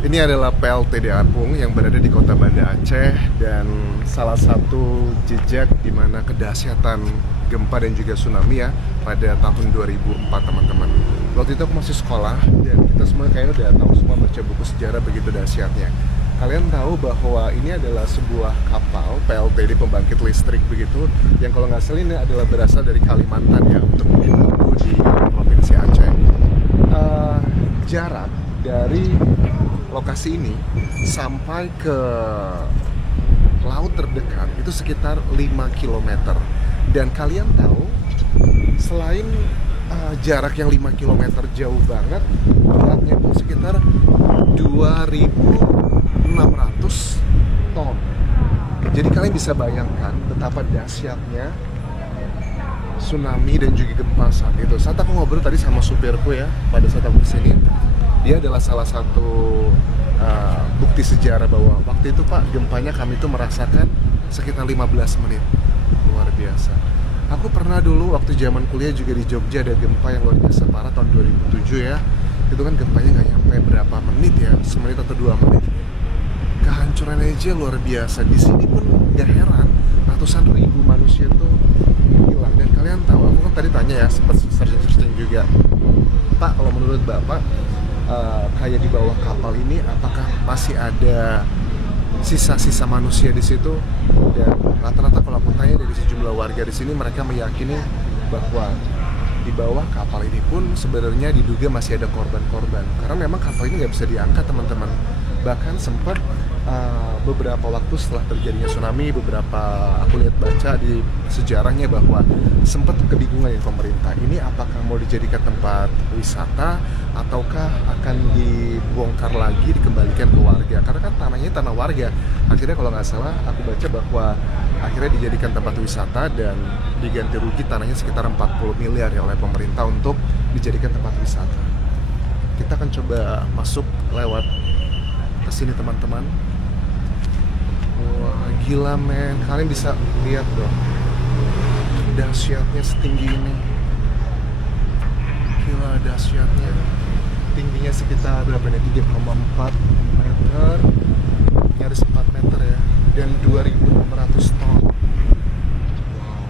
Ini adalah PLTD Apung yang berada di kota Banda Aceh dan salah satu jejak di mana kedahsyatan gempa dan juga tsunami ya pada tahun 2004 teman-teman. Waktu itu aku masih sekolah dan kita semua kayaknya udah tahu semua baca buku sejarah begitu dahsyatnya. Kalian tahu bahwa ini adalah sebuah kapal PLTD pembangkit listrik begitu yang kalau nggak salah ini adalah berasal dari Kalimantan ya untuk membantu di Provinsi Aceh. Jarak dari lokasi ini sampai ke laut terdekat itu sekitar 5 km. Dan kalian tahu selain jarak yang 5 km jauh banget, beratnya itu sekitar 2.600 ton. Jadi kalian bisa bayangkan betapa dahsyatnya tsunami dan juga gempa saat itu. Saat aku ngobrol tadi sama supirku ya, pada saat aku kesini, dia adalah salah satu bukti sejarah bahwa waktu itu Pak, gempanya kami tuh merasakan sekitar 15 menit. Luar biasa. Aku pernah dulu waktu zaman kuliah juga di Jogja ada gempa yang luar biasa parah tahun 2007 ya. Itu kan gempanya nggak nyampe berapa menit ya, semenit atau 2 menit. Kehancuran aja luar biasa. Di sini pun nggak heran ratusan ribu manusia tuh hilang. Dan kalian tahu, aku kan tadi tanya ya, sempat searching juga, Pak, kalau menurut Bapak kayak di bawah kapal ini apakah masih ada sisa-sisa manusia di situ? Dan rata-rata kalau aku tanya dari sejumlah warga di sini, mereka meyakini bahwa di bawah kapal ini pun sebenarnya diduga masih ada korban-korban karena memang kapal ini nggak bisa diangkat teman-teman. Bahkan sempat beberapa waktu setelah terjadinya tsunami, aku lihat baca di sejarahnya bahwa sempat kebingungan dari pemerintah, ini apakah mau dijadikan tempat wisata ataukah akan dibongkar lagi, dikembalikan ke warga, karena kan tanahnya tanah warga. Akhirnya kalau nggak salah aku baca bahwa akhirnya dijadikan tempat wisata dan diganti rugi tanahnya sekitar 40 miliar ya oleh pemerintah untuk dijadikan tempat wisata. Kita akan coba masuk lewat ke sini teman-teman. Wah, gila men, kalian bisa lihat dong dahsyatnya setinggi ini. Gila dahsyatnya. Tingginya sekitar berapa nih? 3,4 meter, nyaris 4 meter ya, dan 2.600 ton. Wow,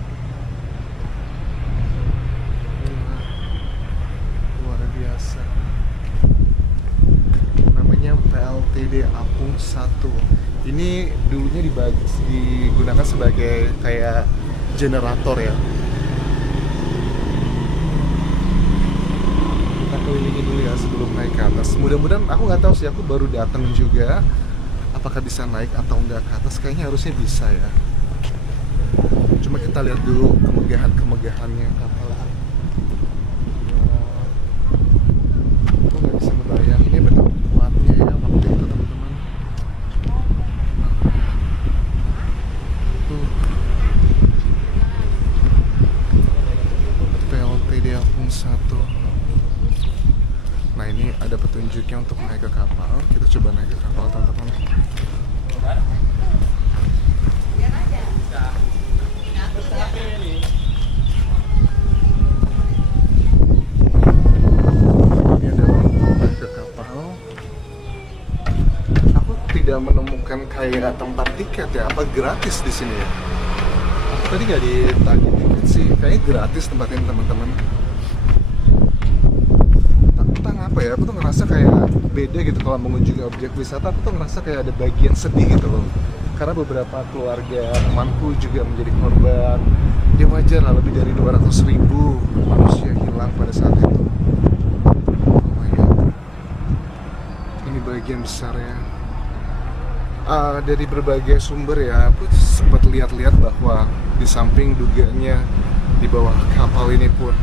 gila, luar biasa. Namanya PLTD Apung 1. Ini dulunya digunakan sebagai kayak generator ya. Kita kelilingi dulu ya sebelum naik ke atas. Mudah-mudahan, aku nggak tahu sih, aku baru datang juga. Apakah bisa naik atau enggak ke atas? Kayaknya harusnya bisa ya. Cuma kita lihat dulu kemegahannya kapal. Aku nggak bisa ngebayang ini betapa kuatnya ya waktu itu teman-teman. Tuh, PLTD Apung 1. Nah ini ada petunjuknya untuk naik ke kapal. Kita coba naik ke kapal teman-teman. Ini adalah naik ke kapal. Aku tidak menemukan kayak tempat tiket ya. Apa gratis di sini ya? Aku tadi nggak ditagih tiket sih. Kayaknya gratis tempat ini teman-teman. Entah apa ya, aku tuh ngerasa kayak beda gitu kalau mengunjungi objek wisata. Aku tuh ngerasa kayak ada bagian sedih gitu loh, karena beberapa keluarga temanku juga menjadi korban. Ya wajar lah, lebih dari 200.000 manusia hilang pada saat itu. Oh my god, ini bagian besarnya. Dari berbagai sumber ya, aku sempat lihat-lihat bahwa di samping duganya di bawah kapal ini pun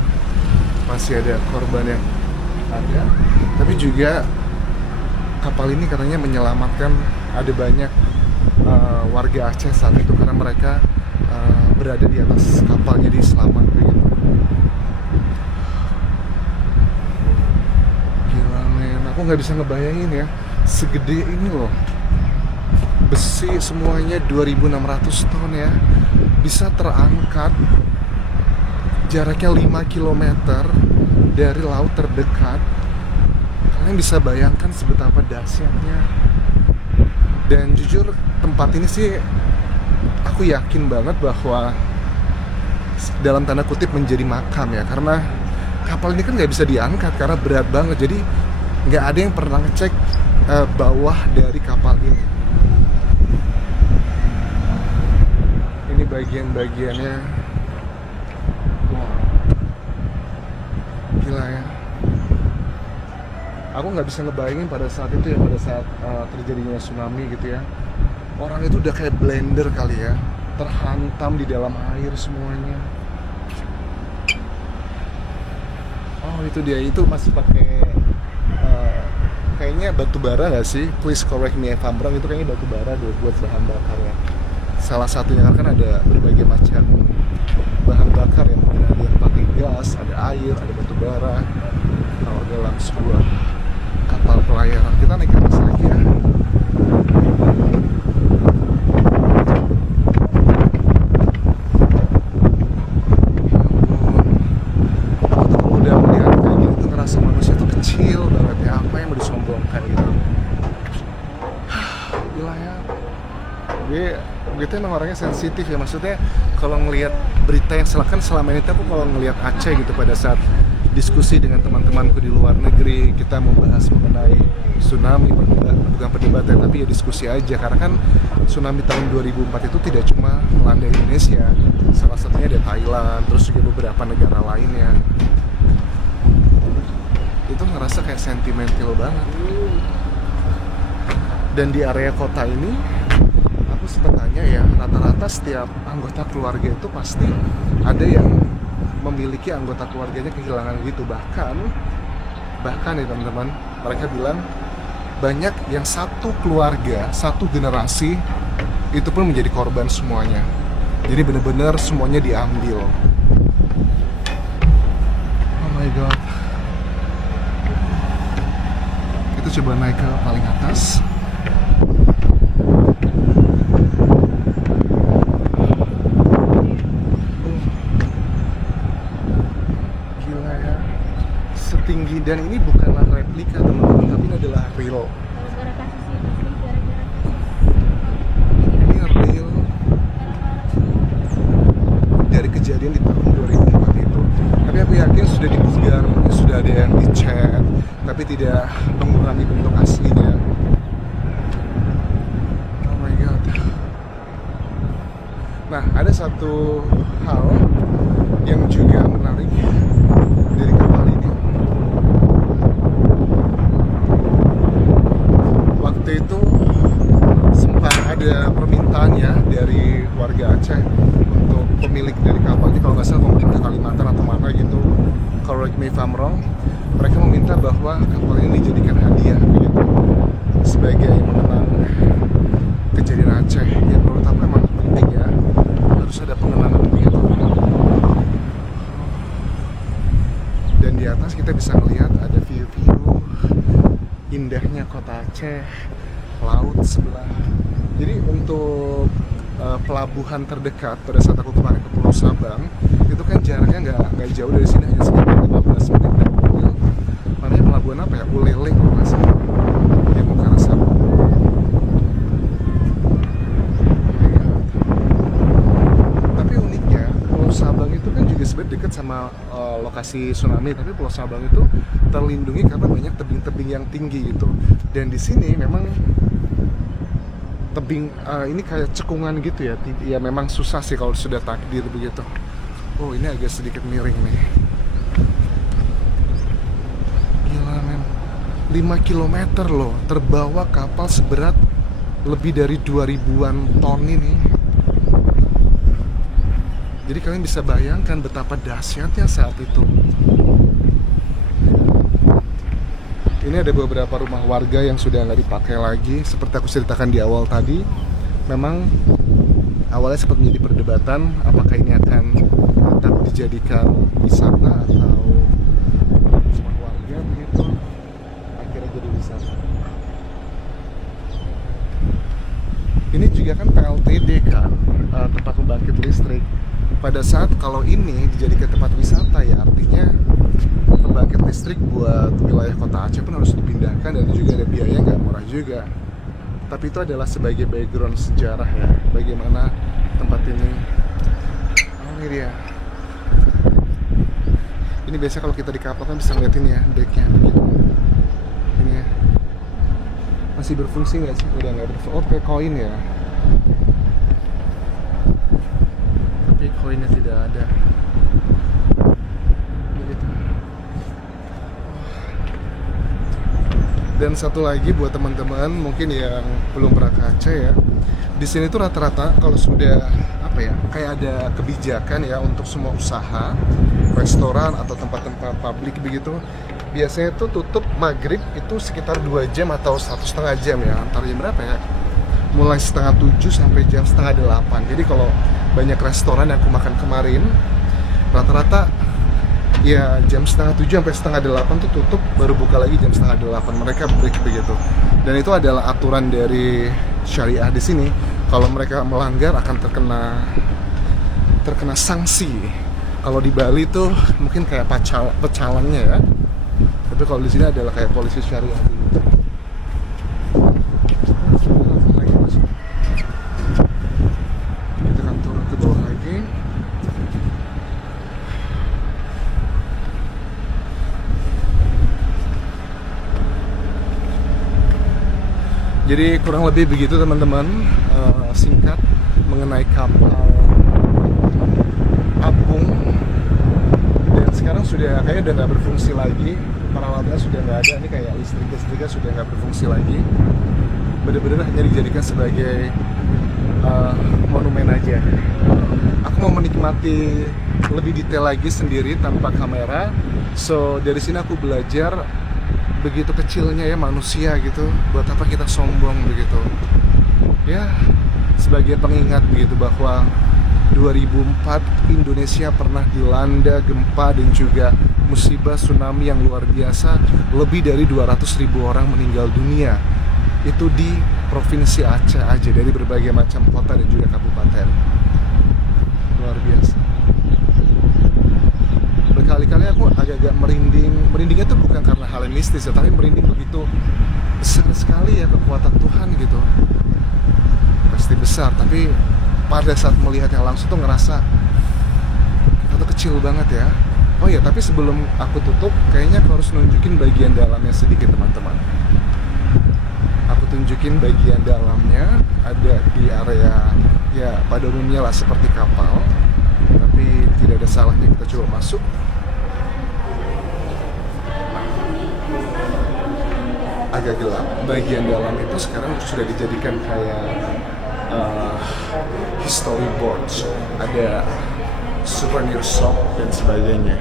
masih ada korban yang ada, tapi juga kapal ini katanya menyelamatkan ada banyak warga Aceh saat itu karena mereka berada di atas kapal jadi selamat begitu. Gila men, aku nggak bisa ngebayangin ya, segede ini loh, besi semuanya 2.600 ton ya, bisa terangkat jaraknya 5 km dari laut terdekat. Kalian bisa bayangkan sebetapa dahsyatnya. Dan jujur tempat ini sih aku yakin banget bahwa dalam tanda kutip menjadi makam ya, karena kapal ini kan nggak bisa diangkat karena berat banget. Jadi nggak ada yang pernah ngecek bawah dari kapal ini. Ini bagian-bagiannya, wow, gila ya. Aku nggak bisa ngebayangin pada saat itu ya, pada saat terjadinya tsunami gitu ya, orang itu udah kayak blender kali ya, terhantam di dalam air semuanya. Oh itu dia, itu masih pakai kayaknya batu bara nggak sih? Please correct me if I'm wrong, itu kayaknya batu bara deh buat bahan bakarnya. Salah satunya kan ada berbagai macam bahan bakar ya, mungkin ada yang pakai gas, ada air, ada batu bara. Kalau dalam sebuah kapal pelayaran, kita naik ke atas lagi ya. Udah melihat kayak gitu tuh ngerasa manusia tuh kecil banget ya, apa yang mau disombongkan gitu. Gila ya. Gue emang orangnya sensitif ya, maksudnya kalau ngelihat berita yang selama ini aku kalau ngelihat Aceh gitu, pada saat diskusi dengan teman-temanku di luar negeri, kita membahas mengenai tsunami, bukan perdebatan tapi ya diskusi aja, karena kan tsunami tahun 2004 itu tidak cuma melanda Indonesia, salah satunya ada Thailand, terus juga beberapa negara lainnya. Itu ngerasa kayak sentimental banget. Dan di area kota ini aku sempat tanya ya, rata-rata setiap anggota keluarga itu pasti ada yang memiliki anggota keluarganya kehilangan gitu. Bahkan ya teman-teman, mereka bilang banyak yang satu keluarga, satu generasi itu pun menjadi korban semuanya. Jadi benar-benar semuanya diambil. Oh my god. Kita coba naik ke paling atas. Tinggi, dan ini bukanlah replika teman-teman, tapi ini adalah real. Ini real dari kejadian di tahun 2004 itu. Tapi aku yakin sudah dipugar, mungkin sudah ada yang dicat, tapi tidak mengurangi bentuk aslinya. Oh my god. Nah, ada satu hal yang juga menarik dari kapal ini. Waktu itu sempat ada permintaan ya dari warga Aceh untuk pemilik dari kapal ini, kalau nggak salah pemerintah Kalimantan atau mana gitu, correct me if I'm wrong, mereka meminta bahwa kapal ini dijadikan hadiah gitu sebagai mengenang kejadian Aceh. Ya menurut aku emang penting ya, harus ada pengenangan begitu. Dan di atas kita bisa melihat ada view-view indahnya kota Aceh, laut sebelah. Jadi untuk pelabuhan terdekat pada saat aku kemarin ke Pulau Sabang itu kan jaraknya nggak jauh dari sini, hanya sekitar 15 menit naik mobil. Namanya pelabuhan apa ya? Ulele kalau nggak salah, yang mau ke arah Sabang. Tapi uniknya Pulau Sabang itu kan juga sebenarnya dekat sama lokasi tsunami, tapi Pulau Sabang itu terlindungi karena banyak tebing-tebing yang tinggi gitu. Dan di sini memang tebing ini kayak cekungan gitu ya. Ya memang susah sih kalau sudah takdir begitu. Oh ini agak sedikit miring nih. Gila men, 5 km loh, terbawa kapal seberat lebih dari 2000-an ton ini. Jadi kalian bisa bayangkan betapa dahsyatnya saat itu. Ini ada beberapa rumah warga yang sudah nggak dipakai lagi. Seperti aku ceritakan di awal tadi, memang awalnya sempat menjadi perdebatan apakah ini akan tetap dijadikan wisata atau rumah warga begitu. Akhirnya jadi wisata. Ini juga kan PLTD kan, tempat pembangkit listrik. Pada saat kalau ini dijadikan tempat wisata ya artinya pembangkit listrik buat wilayah kota Aceh pun harus dipindahkan, dan juga ada biaya nggak murah juga. Tapi itu adalah sebagai background sejarah ya, bagaimana tempat ini. Oh, ini dia. Ini biasa kalau kita di kapal kan bisa ngeliatin ya decknya begitu. Ini ya. Masih berfungsi nggak sih? Udah nggak berfungsi. Oh, kayak koin ya. Tapi koinnya tidak ada. Begitu. Dan satu lagi buat teman-teman mungkin yang belum pernah ke Aceh ya. Di sini tuh rata-rata kalau sudah apa ya, kayak ada kebijakan ya untuk semua usaha, restoran atau tempat-tempat publik begitu, biasanya tuh tutup maghrib itu sekitar 2 jam atau 1,5 jam ya, antara jam berapa ya, mulai 6:30 sampai jam 7:30. Jadi kalau banyak restoran yang aku makan kemarin, rata-rata ya jam 7:30 sampai 7:30 tuh tutup, baru buka lagi jam 7:30. Mereka break begitu. Dan itu adalah aturan dari syariah di sini. Kalau mereka melanggar akan terkena sanksi. Kalau di Bali tuh mungkin kayak pecalannya ya. Tapi kalau di sini adalah kayak polisi syariah gitu. Kita akan turun ke bawah lagi. Jadi kurang lebih begitu teman-teman, singkat mengenai kapal apung. Dan sekarang sudah kayaknya udah nggak berfungsi lagi, peralatannya sudah nggak ada. Ini kayak listriknya sudah nggak berfungsi lagi, bener-bener hanya dijadikan sebagai monumen aja. Aku mau menikmati lebih detail lagi sendiri tanpa kamera. So dari sini aku belajar begitu kecilnya ya manusia gitu, buat apa kita sombong begitu ya, sebagai pengingat begitu bahwa 2004 Indonesia pernah dilanda gempa dan juga musibah tsunami yang luar biasa. Lebih dari 200.000 orang meninggal dunia, itu di Provinsi Aceh aja, dari berbagai macam kota dan juga kabupaten. Luar biasa. Berkali-kali aku agak-agak merinding. Merindingnya tuh bukan karena hal yang mistis ya, tapi merinding begitu besar sekali ya kekuatan Tuhan gitu. Pasti besar, tapi pada saat melihatnya langsung tuh ngerasa kita tuh kecil banget ya. Oh ya, tapi sebelum aku tutup, kayaknya aku harus nunjukin bagian dalamnya sedikit teman-teman. Aku tunjukin bagian dalamnya, ada di area ya pada umumnya lah seperti kapal, tapi tidak ada salahnya kita coba masuk. Agak gelap. Bagian dalam itu sekarang sudah dijadikan kayak history boards, ada souvenir shop dan sebagainya.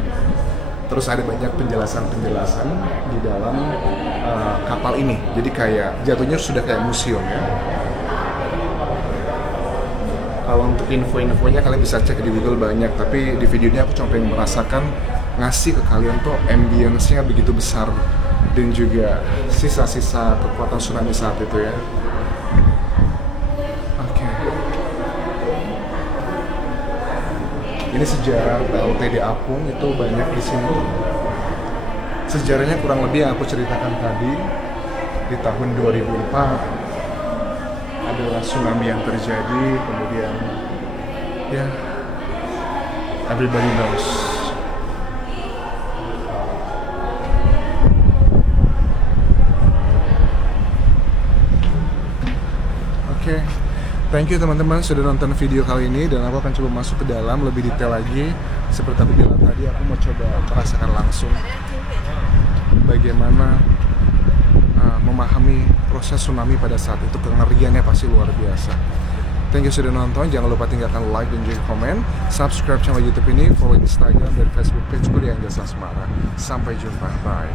Terus ada banyak penjelasan-penjelasan di dalam kapal ini. Jadi kayak jatuhnya sudah kayak museum ya. Kalau untuk info-infonya kalian bisa cek di Google banyak, tapi di video ini aku cuma pengen merasakan ngasih ke kalian tuh ambience-nya begitu besar dan juga sisa-sisa kekuatan tsunami saat itu ya. Oke. Ini sejarah PLTD Apung itu banyak di sini. Sejarahnya kurang lebih yang aku ceritakan tadi. Di tahun 2004 adalah tsunami yang terjadi, kemudian ya everybody knows. Oke, thank you teman-teman sudah nonton video kali ini, dan aku akan coba masuk ke dalam lebih detail lagi. Seperti aku bilang tadi, aku mau coba merasakan langsung bagaimana memahami proses tsunami pada saat itu. Kengeriannya pasti luar biasa. Thank you sudah nonton, jangan lupa tinggalkan like dan juga komen, subscribe channel YouTube ini, follow Instagram dan Facebook page ku di Angga Sasmara. Sampai jumpa, bye.